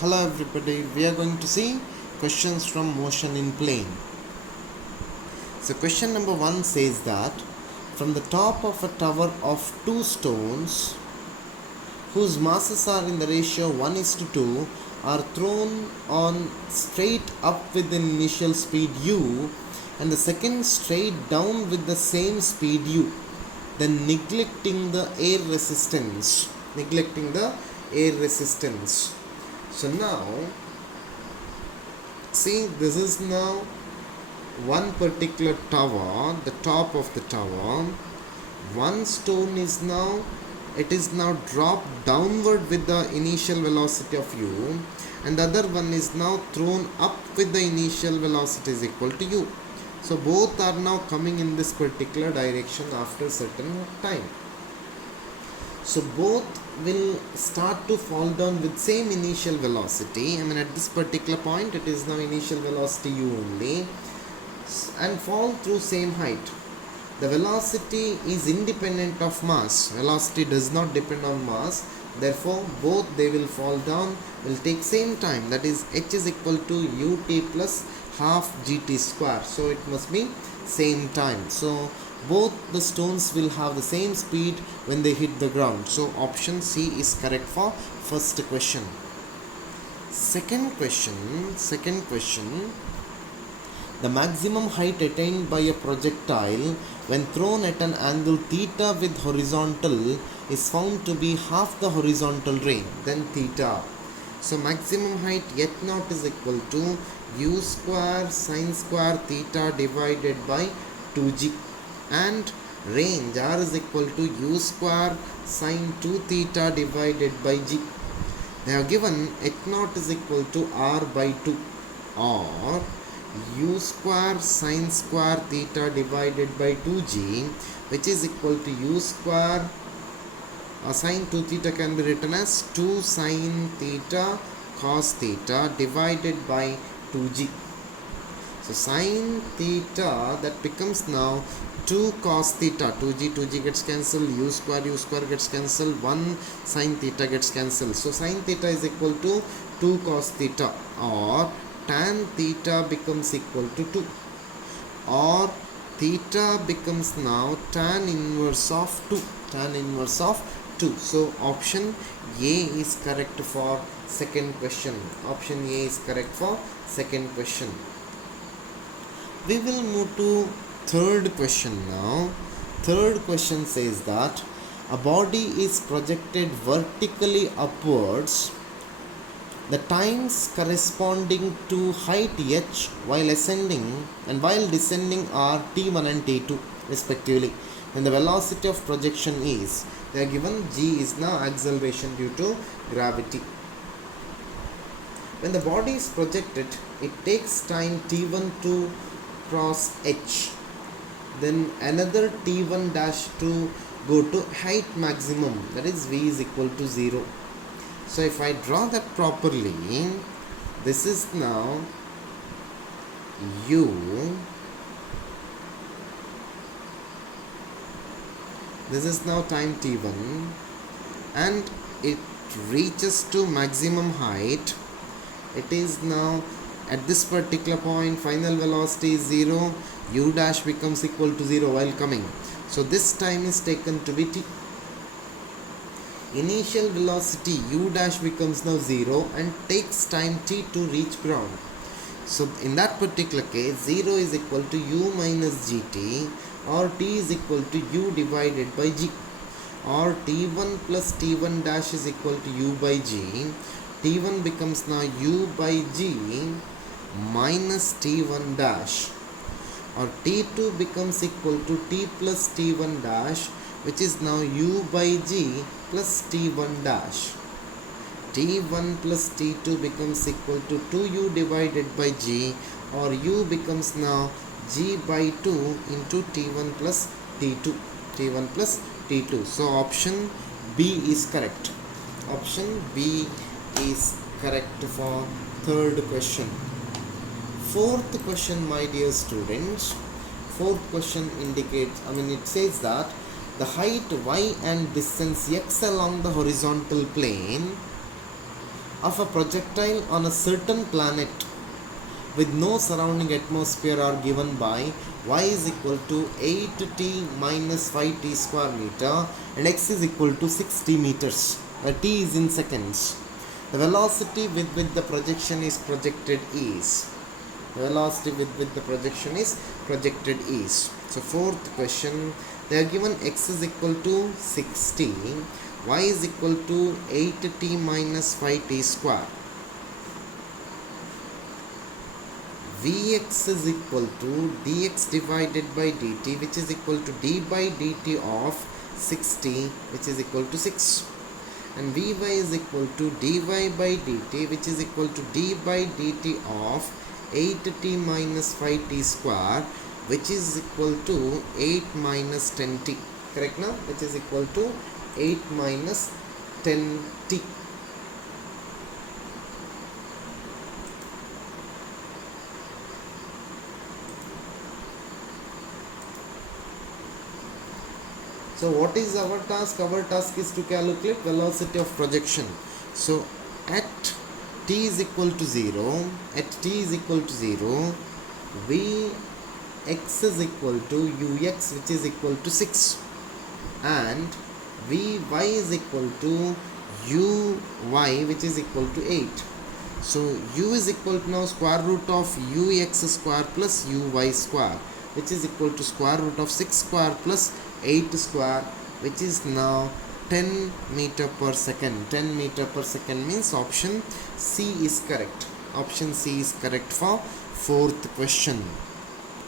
Hello everybody, we are going to see questions from motion in plane. So question number 1 says that from the top of a tower of two stones whose masses are in the ratio 1:2 are thrown on straight up with an initial speed u and the second straight down with the same speed u, then neglecting the air resistance. So now see, this is now one particular tower, the top of the tower. One stone is now, it is now dropped downward with the initial velocity of u, and the other one is now thrown up with the initial velocity is equal to u. So both are now coming in this particular direction after certain time. So both will start to fall down with same initial velocity. At this particular point it is now initial velocity u only, and fall through same height. The velocity is independent of mass. Velocity does not depend on mass. Therefore both they will fall down, will take same time, that is h is equal to ut plus half gt square. So it must be same time. So both the stones will have the same speed when they hit the ground. So option C is correct for first question. Second question, the maximum height attained by a projectile when thrown at an angle theta with horizontal is found to be half the horizontal range, then theta. So maximum height h0 is equal to u square sine square theta divided by 2g, and range r is equal to u square sine 2 theta divided by g. They have given h0 is equal to r by 2, or u square sine square theta divided by 2g, which is equal to u square sine 2 theta can be written as 2 sine theta cos theta divided by 2g. So sine theta, that becomes now 2 cos theta, 2g gets cancelled, u square gets cancelled, 1 sine theta gets cancelled. So sine theta is equal to 2 cos theta, or tan theta becomes equal to 2, or theta becomes now tan inverse of 2. So option A is correct for second question. We will move to third question now. Third question says that a body is projected vertically upwards. The times corresponding to height h while ascending and while descending are t1 and t2 respectively, and the velocity of projection is, they are given g is now acceleration due to gravity. When the body is projected, it takes time t1 to cross h, then another t1 dash to go to height maximum, that is v is equal to 0. So if I draw that properly, this is now u, this is now time t1, and it reaches to maximum height. It is now at this particular point, final velocity is 0, u dash becomes equal to 0 while coming. So this time is taken to be t. Initial velocity u dash becomes now 0 and takes time t to reach ground. So in that particular case, 0 is equal to u minus gt, or t is equal to u divided by g, or t1 plus t1 dash is equal to u by g. t1 becomes now u by g minus t1 dash, or t2 becomes equal to t plus t1 dash, which is now u by g plus t1 dash. t1 plus t2 becomes equal to 2u divided by g, or u becomes now g by 2 into t1 plus t2. So option B is correct. Option B is correct for third question. Fourth question, my dear students. Fourth question indicates, it says that the height y and distance x along the horizontal plane of a projectile on a certain planet with no surrounding atmosphere are given by y is equal to 8t minus 5t square meter and x is equal to 60 meters. T is in seconds. The velocity with which the projection is projected is. The velocity with which the projection is projected is. So fourth question, they are given x is equal to 60, y is equal to 8t minus 5t square. Vx is equal to dx divided by dt, which is equal to d by dt of 60, which is equal to 6. And Vy is equal to dy by dt, which is equal to d by dt of 8t minus 5t square, which is equal to 8 minus 10t. Correct now? Which is equal to 8 minus 10t. So what is our task? Our task is to calculate velocity of projection. So at t is equal to 0, Vx is equal to ux, which is equal to 6, and Vy is equal to uy, which is equal to 8. So u is equal to now square root of ux square plus uy square, which is equal to square root of 6 square plus 8 square, which is now 10 meter per second. 10 meter per second means option C is correct. Option C is correct for fourth question.